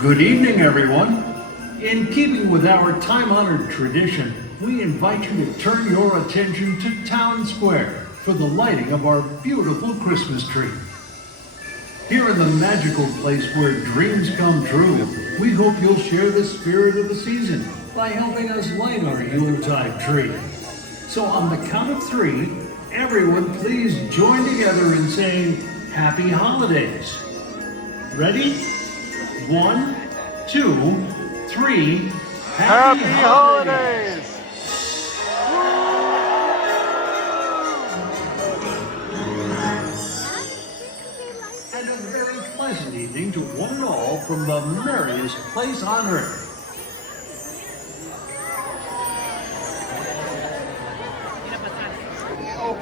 Good evening, everyone. In keeping with our time-honored tradition, we invite you to turn your attention to Town Square for the lighting of our beautiful Christmas tree. Here in the magical place where dreams come true, we hope you'll share the spirit of the season by helping us light our Yuletide tree. So on the count of 3, everyone please join together in saying Happy Holidays. Ready? 1, 2, 3. Happy Holidays! And a very pleasant evening to one and all from the merriest place on earth. Oh,